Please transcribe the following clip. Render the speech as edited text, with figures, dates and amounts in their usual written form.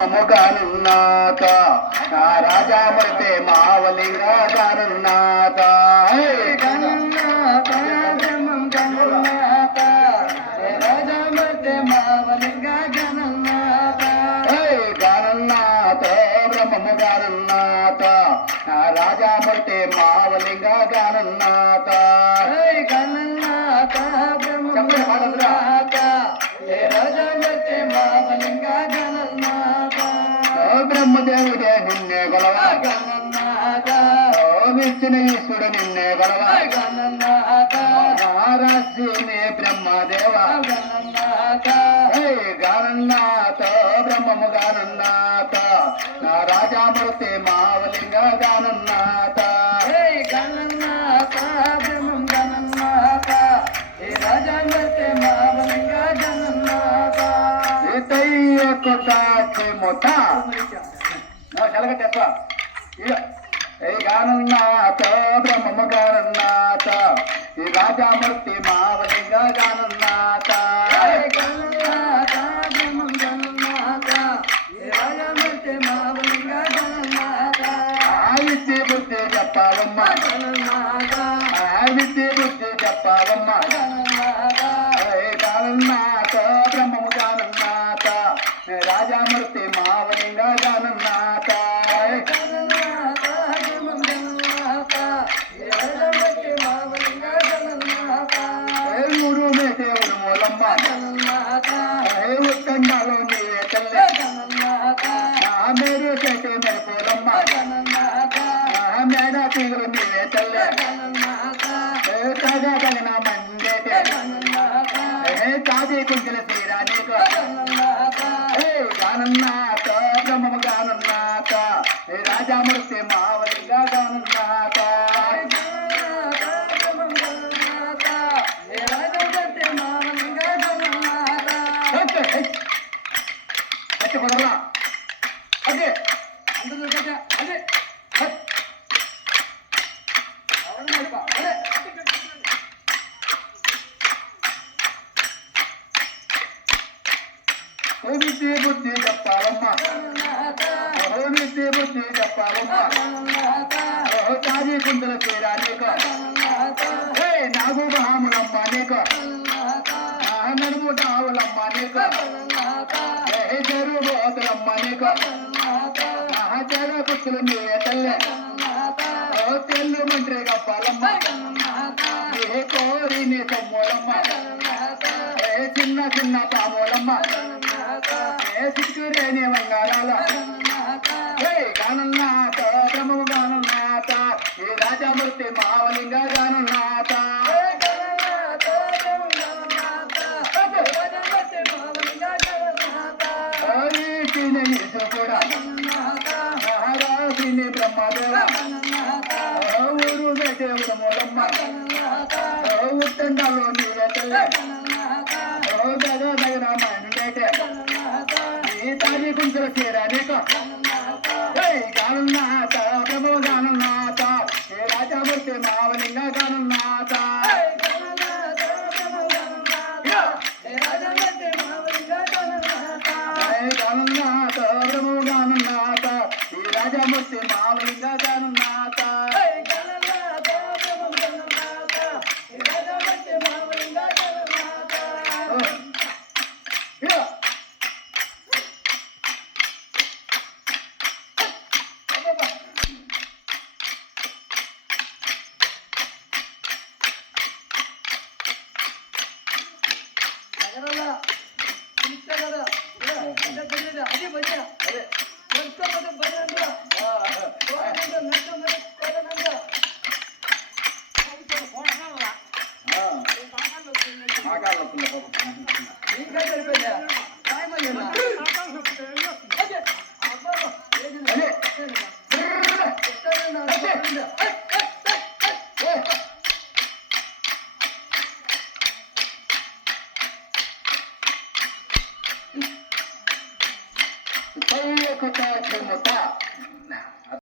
గణనాథ రాజా మృతే మావలింగ గణనాథ గణనాథ బ్రహ్మం గణనాథ రాజా మృతే మావలింగ గణనాథ గణనాథ బ్రహ్మము గణనాథ రాజా మృతే మావలింగ గణనాథ గణనాథ బ్రహ్మం గణనాథ రాజా మృతే మావలింగ బ్రహ్మదేవుడే నిన్నే గొలవ గణనాథ విష్ణు ఈశ్వరుడు నిన్నే గొలవ గణనాథ నారాశ్రీనే బ్రహ్మదేవ గణనాథ గణనాథ బ్రహ్మము గణనాథ నా రాజామూర్తి మావలింగ గణనాథ గణనాథ బ్రహ్మం గణనాథ రాజామూర్తి మావలింగ గణనాథ మొట్ట గణనాథ బ్రహ్మము గణనాథ ఈ రాజామూర్తి మావలింగ గణనాథ గణనాథ బ్రహ్మం గణనాథ ఈ రాజామూర్తి మావలింగ గణనాథ ఆవిద్య బుద్ధి చెప్పాలమ్మ గణనాథ ఆవిద్య బుద్ధి చెప్పాలమ్మ గణనాథ గణనాథ బ్రహ్మము గణనాథ రాజామూర్తి మావలింగ గణనాథ గురుమే దేవుడు మూలమ్మ ఉత్తండాలో నీవే తల్లి మేరు చేసే మెరుపులమ్మ మేడ తీగులు నీవే తల్లి తాజా తగిన మండేటే తాజీ కుంచెల తీరా నీకు గణనాథ బ్రహ్మము గణనాథ రాజామూర్తి మావలింగ గణనాథ కుదరలా అదే అదే అదే విద్య బుద్ధి చెప్పాలమ్మా విద్య బుద్ధి చెప్పాలమ్మా తాజీ కుందల తీరా నీకు నాగు మహాములమ్మ నీకు నడుము టావులమ్మ నీకు చెరు బోతులమ్మ నీకు చెర కుత్తులు నీవే తల్లి తెల్లు మంత్రి గప్పాలమ్మ ఏ కోరి నీ సొమ్ములమ్మ చిన్న చిన్న పాములమ్మ సిక్కురేని బంగారాల గణనాథ బ్రహ్మము గణనాథ ఈ రాజామూర్తి మావలింగ గణనాథ కూడా మహారాజుని బ్రహ్మదేవ ఊరు దేవుడు మూలమ్మ ఉత్తండాలో నీవే తల్లి దగ్గర మండేటే తాజీ కుంచెల తీరా నీకు గణనాథ ప్రభు గణనాథ ఏ రాజామూర్తి మావలింగ గణనాథ గణనాథ ప్రభు గణనాథ ఈ రాజామూర్తి మావలింగ గణనాథ